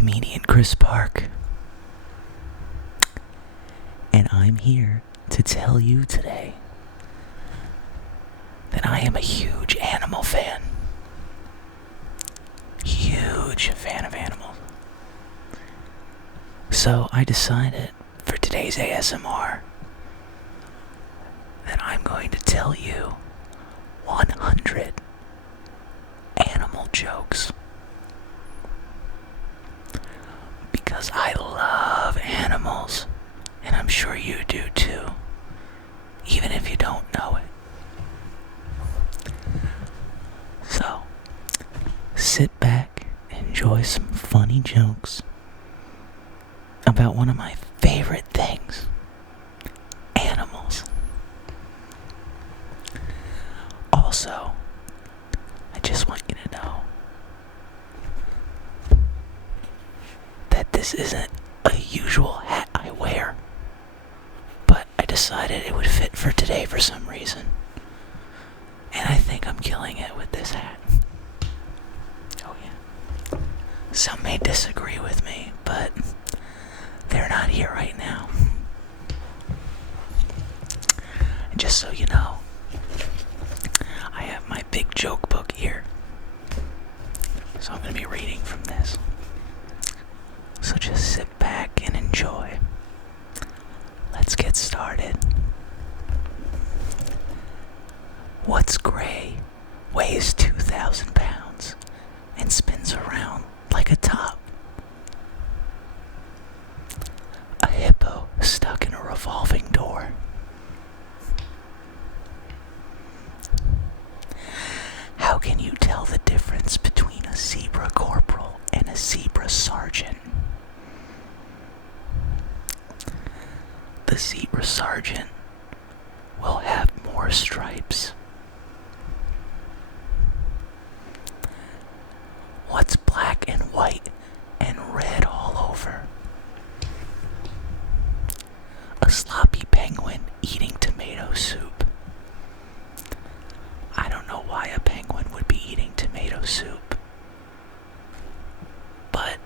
comedian Chris Park, and I'm here to tell you today that I am a huge animal fan. Huge fan of animals. So I decided for today's ASMR that I'm going to tell you 100 animal jokes. Because I love animals, and I'm sure you do too, even if you don't know it. So, sit back, enjoy some funny jokes about one of my favorite things, animals. Also, I just want you to know that this isn't a usual hat I wear, but I decided it would fit for today for some reason, and I think I'm killing it with this hat. Oh yeah. Some may disagree with me, but they're not here right now. And just so you know, I have my big joke book here, so I'm going to be reading from this. So just sit back and enjoy. Let's get started. What's gray, weighs 2,000 pounds, and spins around like a top? A hippo stuck in a revolving door. How can you tell the difference between a zebra corporal and a zebra sergeant? The zebra sergeant will have more stripes. What's black and white and red all over? A sloppy penguin eating tomato soup. I don't know why a penguin would be eating tomato soup, but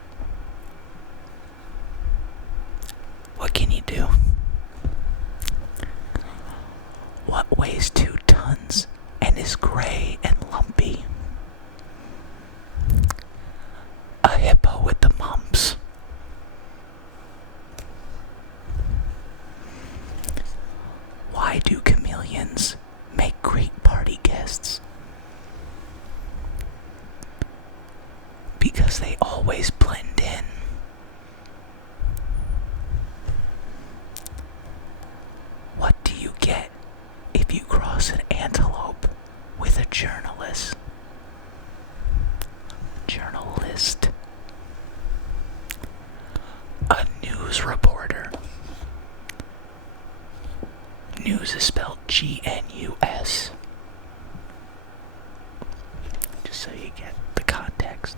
what can you do? What weighs 2 tons and is gray and lumpy? A hippo with the mumps. Why do chameleons make great party guests? Because they always blend in. What do you get if you cross an antelope with a journalist? Journalist. A news reporter. News is spelled G-N-U-S. Just so you get the context.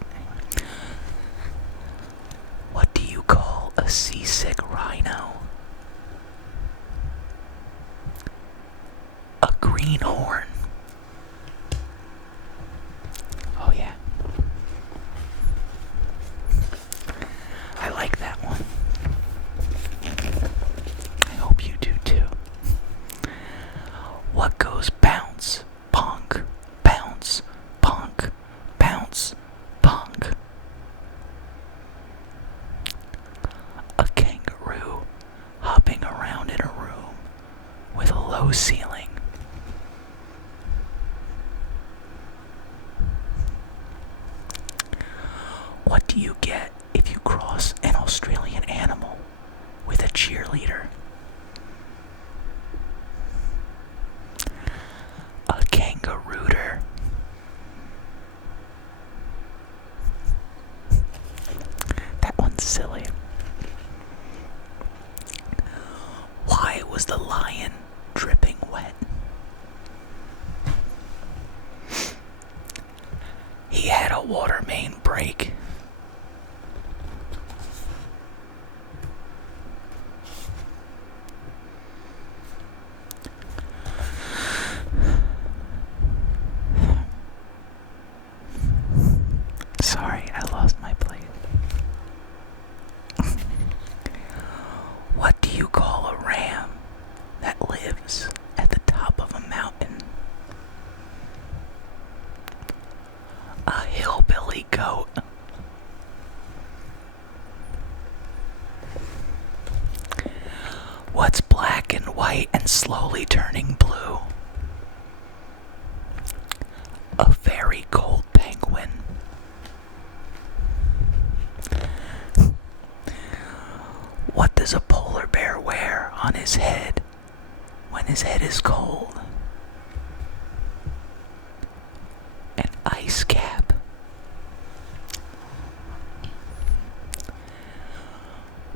What do you call a seasick rhino? A greenhorn. Oh yeah. I like that one. I hope you do too. What goes bounce, bonk, bounce, bonk, bounce, bonk? A kangaroo hopping around in a room with a low ceiling. What do you get if you cross an Australian animal with a cheerleader? A kangarooter. That one's silly. Why was the lion dripping wet? He had a water main break. Sorry, I lost my place. white and slowly turning blue. A very cold penguin. What does a polar bear wear on his head when his head is cold? An ice cap.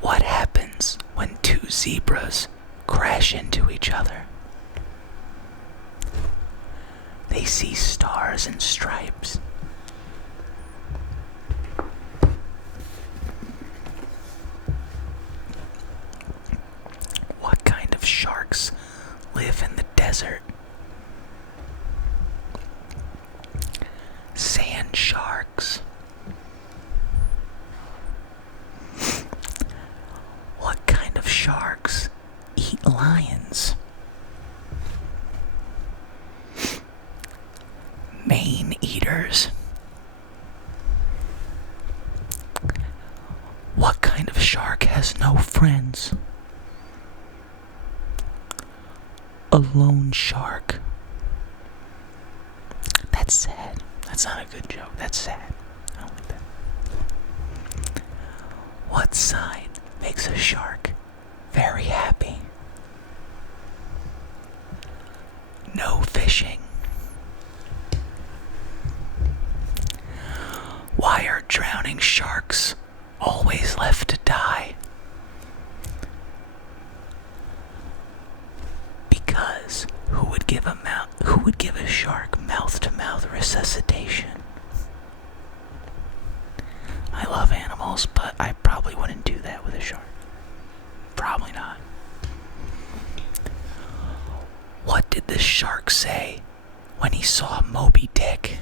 What happens when two zebras crash into each other? They see stars and stripes. What kind of sharks live in the desert? Sand sharks. What kind of sharks eat lions? Mane eaters. What kind of shark has no friends? A lone shark. That's sad. That's not a good joke. That's sad. I don't like that. What sign makes a shark very happy? No fishing. Why are drowning sharks always left to die? Because who would give a shark mouth-to-mouth resuscitation? I love animals, but I probably wouldn't do that with a shark. Probably not. What did the shark say when he saw Moby Dick?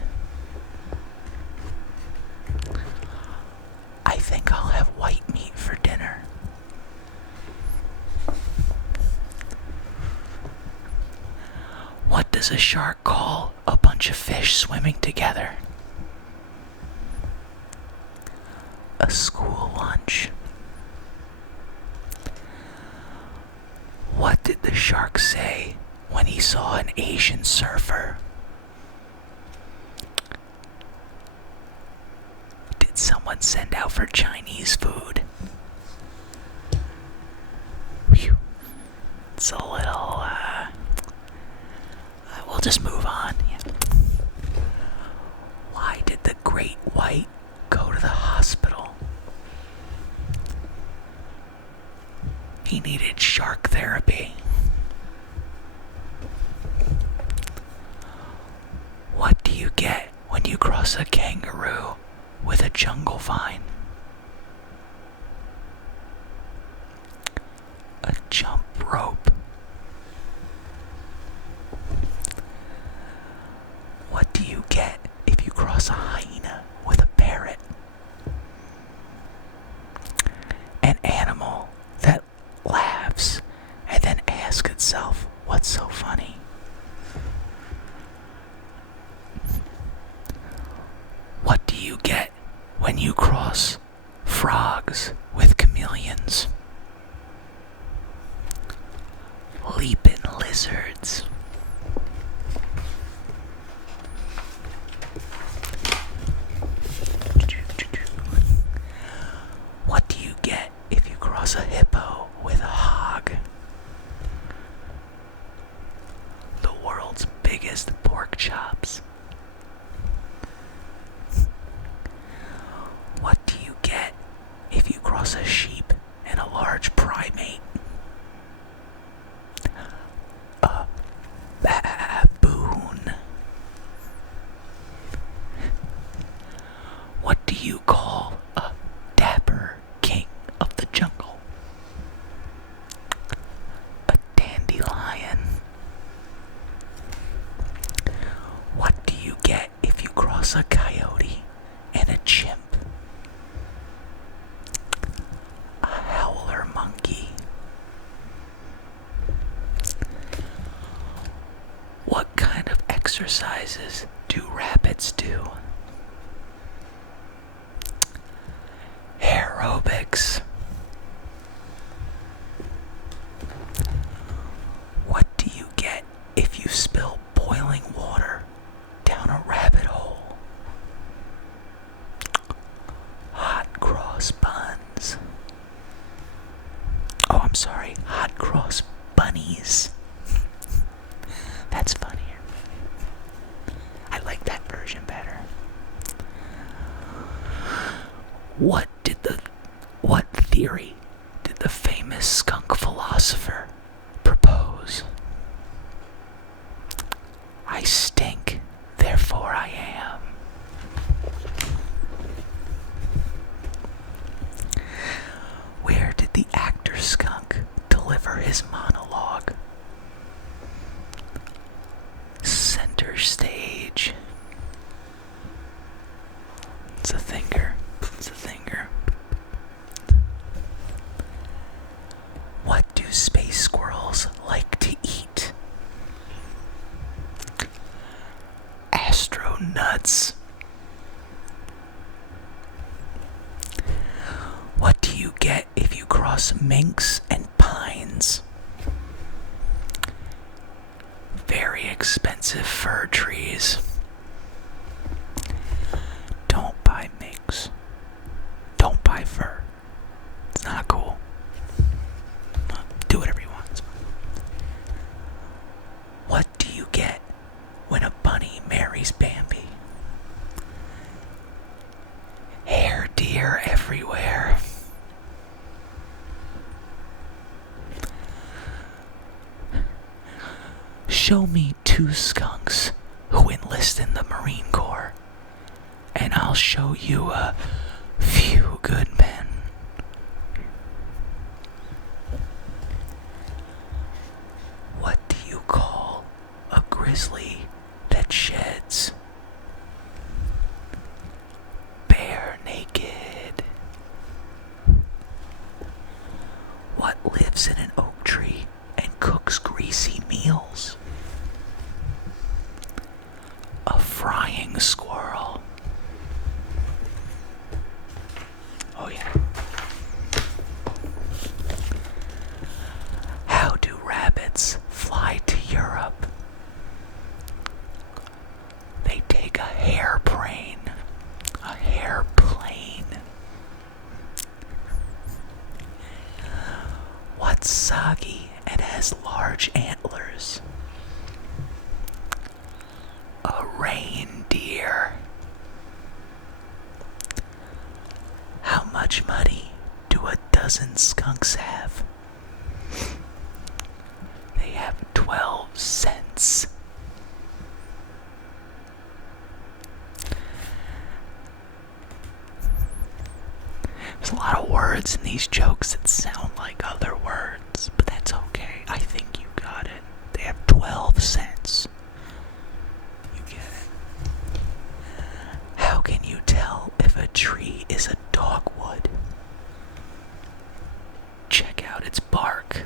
I think I'll have white meat for dinner. What does a shark call a bunch of fish swimming together? A school lunch. What did the shark say when he saw an Asian surfer? Did someone send out for Chinese food? Whew. It's a little, we'll just move on. Yeah. Why did the great white go to the hospital? He needed shark therapy. What do you get when you cross a kangaroo with a jungle vine? A jump rope. What do you get if you cross a hyena with a parrot? An animal that laughs and then asks itself, what's so funny? What do you get when you cross frogs with chameleons? Leaping lizards. What do you get if you cross a hippo with a hog? The world's biggest pork chops. What do you get if you cross a sheep and a large primate? A baboon. What do you call a dapper king of the jungle? A dandelion. What do you get if you cross a coyote and a chimp? A howler monkey. What kind of exercises do rabbits do? Aerobics. cross buns. Oh, I'm sorry, hot cross bunnies. That's funnier. I like that version better. What theory did the famous skunk philosopher propose? I stink, therefore I am. Where did the actor Skunk deliver his monologue? Center stage. It's a thinker. What do space squirrels like to eat? Astronuts. What do you get if you cross minks and pines? Very expensive fir trees. Don't buy minks. Don't buy fur. It's not cool. Do whatever you want. What do you get when a bunny marries Bambi? Hair deer everywhere. Show me 2 skunks who enlist in the Marine Corps, and I'll show you a few good men. What do you call a grizzly that sheds? Bare naked. What lives in an oak tree and cooks greasy meals? A frying squirrel. Oh yeah. How do rabbits fly to Europe? They take a hairplane. What's soggy and has large antlers? A reindeer. How much money do a dozen skunks have? They have 12 cents. There's a lot of words in these jokes that sound like other words, but that's okay. I think you got it. They have 12 cents. You get it. How can you tell if a tree is a dogwood? Check out its bark.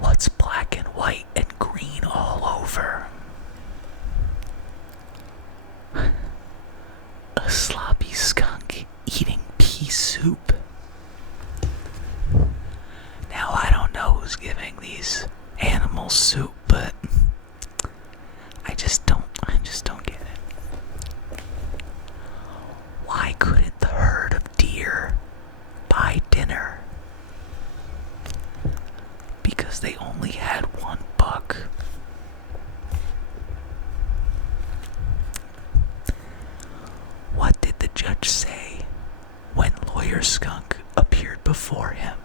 What's black and white and green all over? A sloppy skunk eating pea soup. Now I don't know who's giving these animals soup, but I just don't get it. Why couldn't the herd of deer buy dinner? Because they only had one buck. What did the judge say when Lawyer Skunk appeared before him?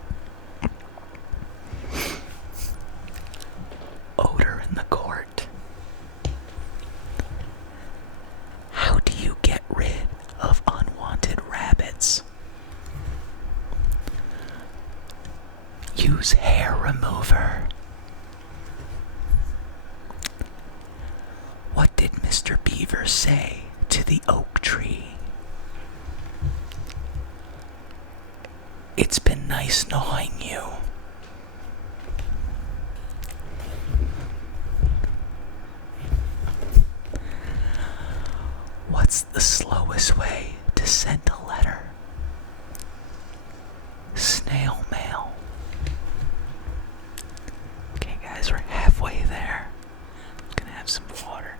Odor in the court. How do you get rid of unwanted rabbits? Use hair remover. What did Mr. Beaver say to the oak tree? It's been nice gnawing you. What's the slowest way to send a letter? Snail mail. Okay guys, we're halfway there. I'm gonna have some water.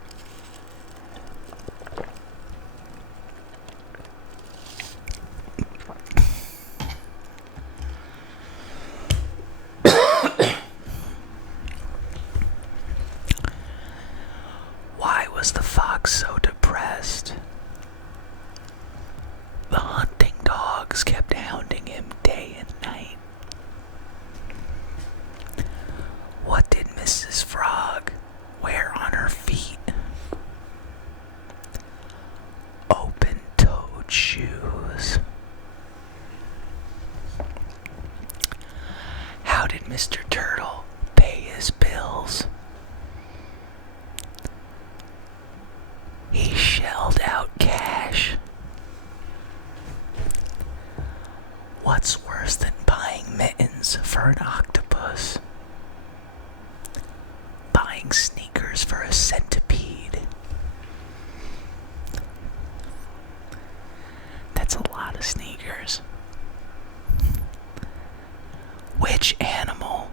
without shoes. How did Mr. Turtle pay his bills? He shelled out cash. What's worse than buying mittens for an octopus? Buying sneakers for a centipede. That's a lot of sneakers. Which animal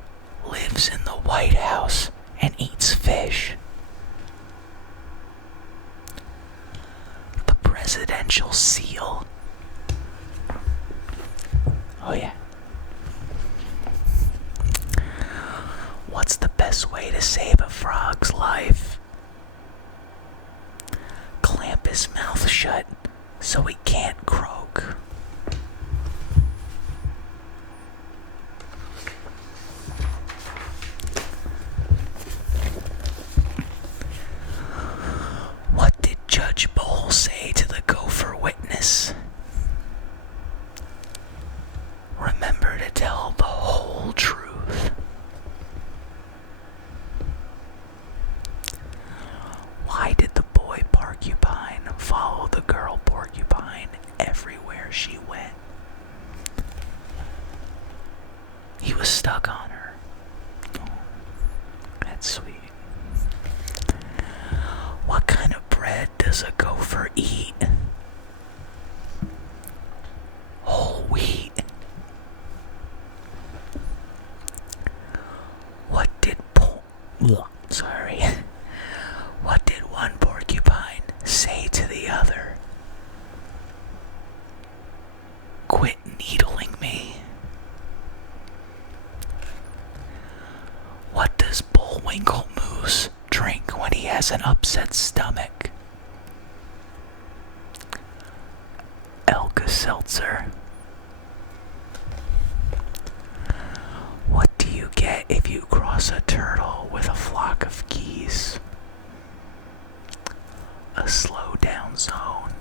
lives in the White House and eats fish? The presidential seal. Oh yeah. What's the best way to save a frog's life? Clamp his mouth shut so he can't croak. What did Judge Bowl say to the gopher witness? Remember to tell the whole truth. Why did the boy Porcupine follow the girl Porcupine everywhere she went? He was stuck on her. Oh, that's sweet. What kind of bread does a gopher eat? Whole wheat. What did one porcupine say to the other? Quit needling me. What does Bullwinkle Moose drink when he has an upset stomach? Alka-Seltzer. What do you get if you cross a turtle with a flock of geese? A slow down zone.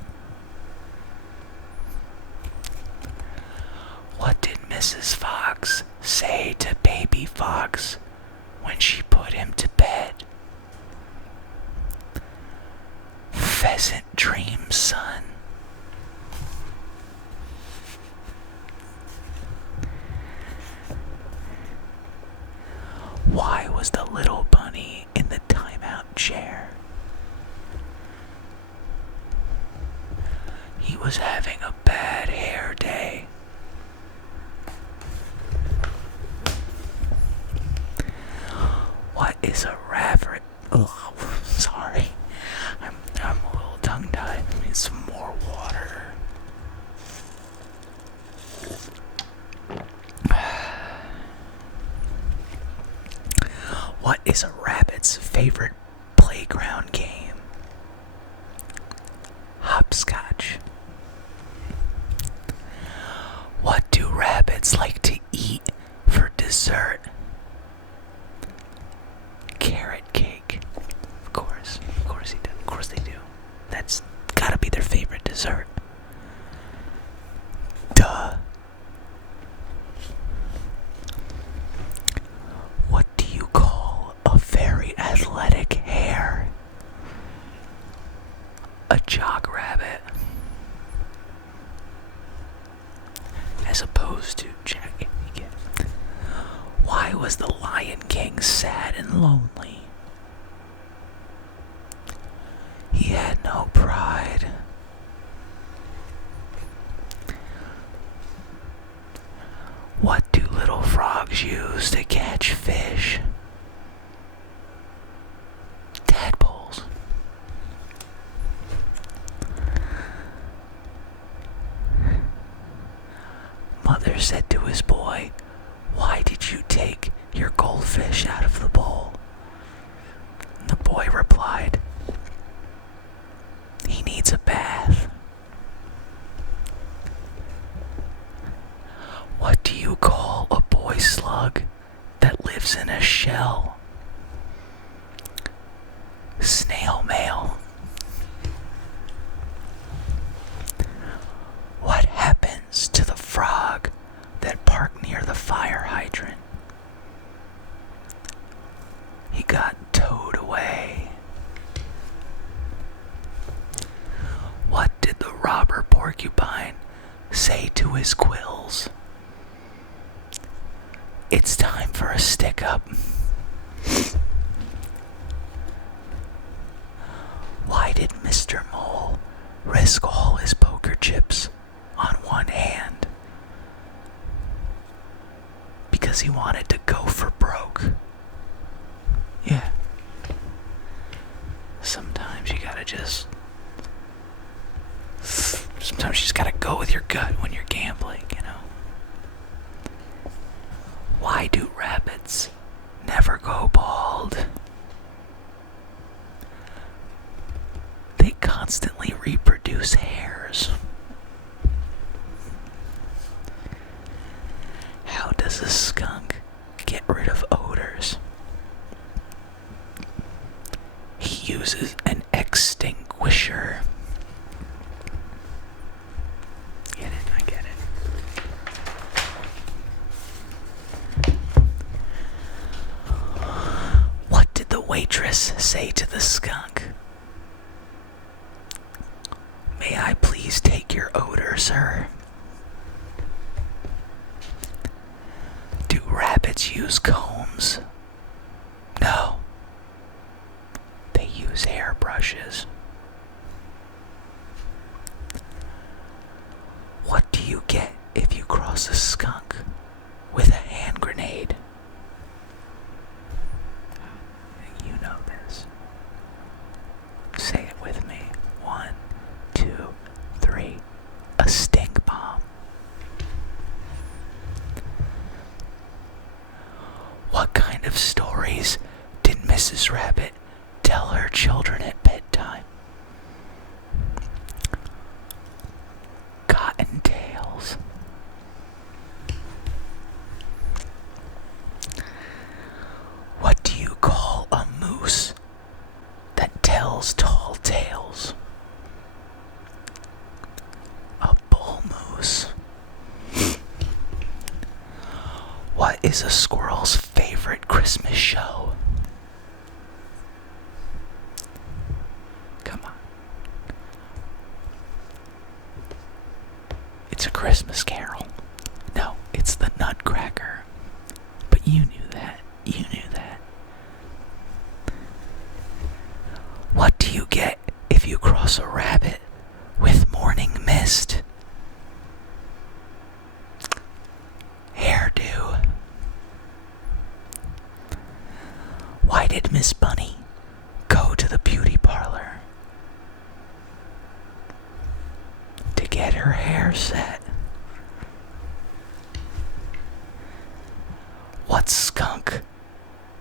What did Mrs. Fox say to Baby Fox when she put him to bed? Pheasant dreams, son. Why was the little bunny in the timeout chair? He was having a bad hair day. What is a rabbit? Ugh, sorry. I'm a little tongue-tied. I need some more water. What is a rabbit's favorite playground game? Hopscotch. What do rabbits like to eat for dessert? Carrot cake. Of course they do. That's gotta be their favorite dessert. Duh. What do you call a very athletic hare? A jackrabbit. As opposed to jacket. Why was the Lion King sad and lonely? He had no pride. What do little frogs use to catch fish? Tadpoles. Mother said to his boy, "Why did you take your goldfish out of the bowl?" And the boy replied, "He needs a bath." What do you call a boy slug that lives in a shell? Snail mail. Porcupine say to his quills, "It's time for a stick-up." Why did Mr. Mole risk all his poker chips on one hand? Because he wanted to go for broke. Yeah. Sometimes you just gotta go with your gut when you're gambling, you know? Why do rabbits never go bald? They constantly reproduce hairs. How does a skunk get rid of odors? He uses an extinguisher. Get it? I get it. What did the waitress say to the skunk? "May I please take your odor, sir?" Do rabbits use combs? No. They use hairbrushes. What do you get if you cross a skunk with a hand grenade? You know this. Say it with me. 1, 2, 3. A stink bomb. What kind of stories did Mrs. Rabbit tell her children at bedtime? Cotton tales. What do you call a moose that tells tall tales? A bull moose. What is a squirrel's favorite Christmas show? Come on. It's A Christmas Carol. No, it's the Nutcracker. But you knew that. You knew that. What do you get if you cross a rabbit with morning mist? Hairdo. Why did Miss Bunny go to the beauty parlor? To get her hair set. What skunk?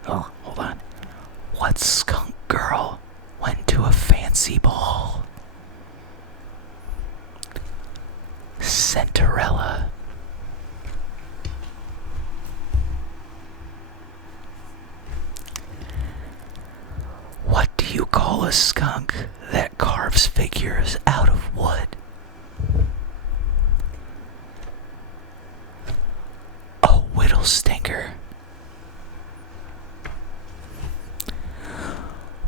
Oh, hold on. What skunk girl went to a fancy ball? Cinderella. What do you call a skunk that carves figures out of wood? A whittle stinker.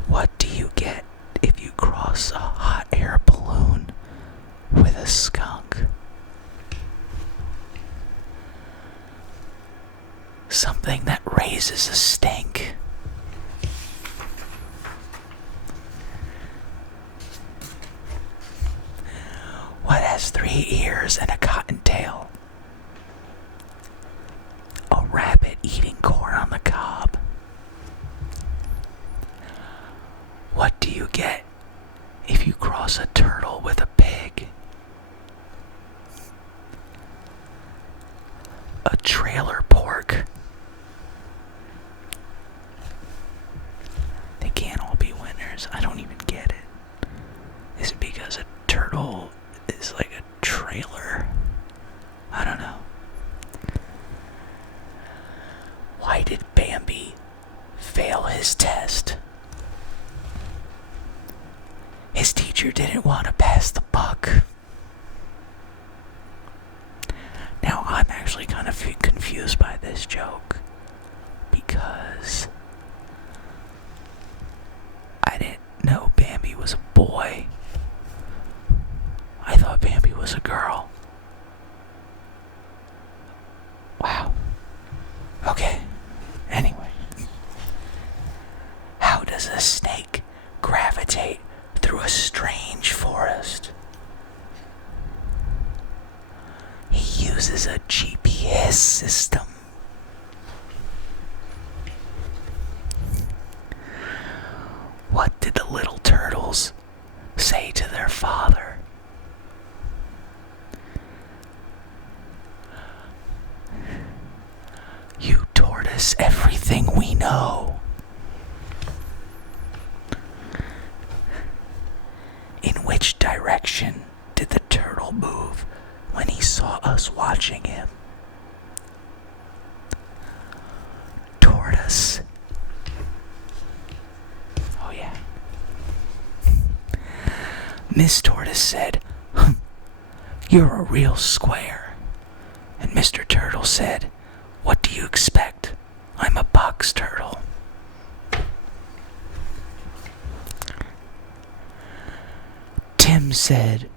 What do you get if you cross a hot air balloon with a skunk? Something that raises a stink. What has 3 ears and a cotton tail? A rabbit eating corn on the cob. What do you get if you cross a turtle with a pig? A trailer pork. They can't all be winners. I don't even get it. Is it because a turtle is like a trailer? I don't know. Why did Bambi fail his test? His teacher didn't want to pass the buck. Now, I'm actually kind of confused by this joke because I didn't know Bambi was a boy. I thought Bambi was was a girl. Wow. Okay. Anyway. How does a snake gravitate through a strange forest? He uses a GPS system. What did the little turtles say to their father? You taught us everything we know. In which direction did the turtle move when he saw us watching him? Toward us. Oh yeah. Miss Tortoise said, "You're a real square." And Mr. Turtle said, "What do you expect? I'm a box turtle." Tim said,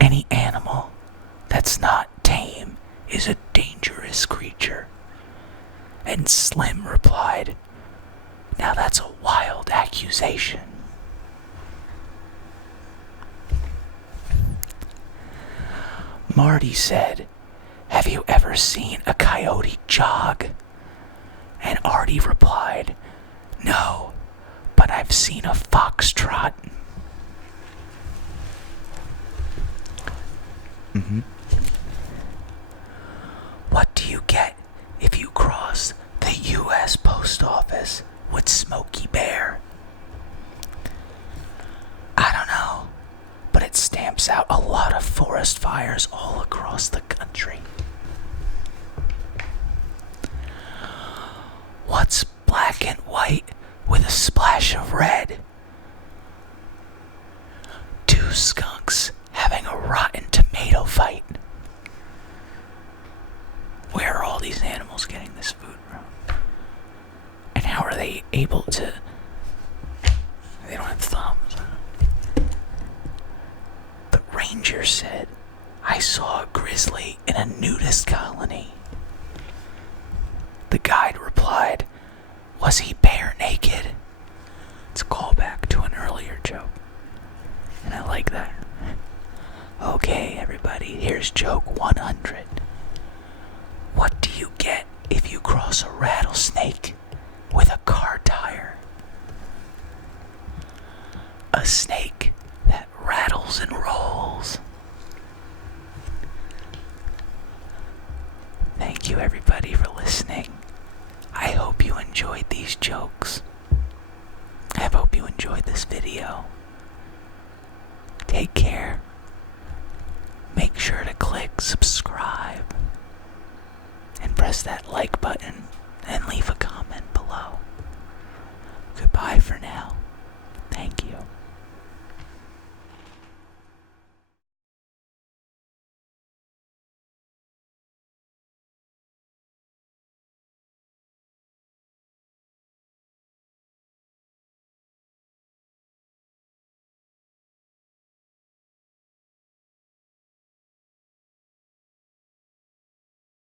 "Any animal that's not tame is a dangerous creature." And Slim replied, "Now that's a wild accusation." Marty said, "Have you ever seen a coyote jog?" And Artie replied, "No, but I've seen a fox trot." What do you get if you cross the U.S. Post Office with Smokey Bear? I don't know, but it stamps out a lot of forest fires all across the country. What's black and white with a splash of red? Two skunks having a rotten tomato fight. Where are all these animals getting this food from? And how are they able to... They don't have thumbs. The ranger said, "I saw a grizzly in a nudist colony." The guide replied, "Was he bare naked?" It's a callback to an earlier joke. And I like that. Okay, everybody, here's joke 100. What do you get if you cross a rattlesnake with a car tire? A snake that rattles and rolls. Thank you, everybody, for listening. I hope you enjoyed these jokes. I hope you enjoyed this video. Take care. Make sure to click subscribe and press that like button and leave a comment below. Goodbye for now.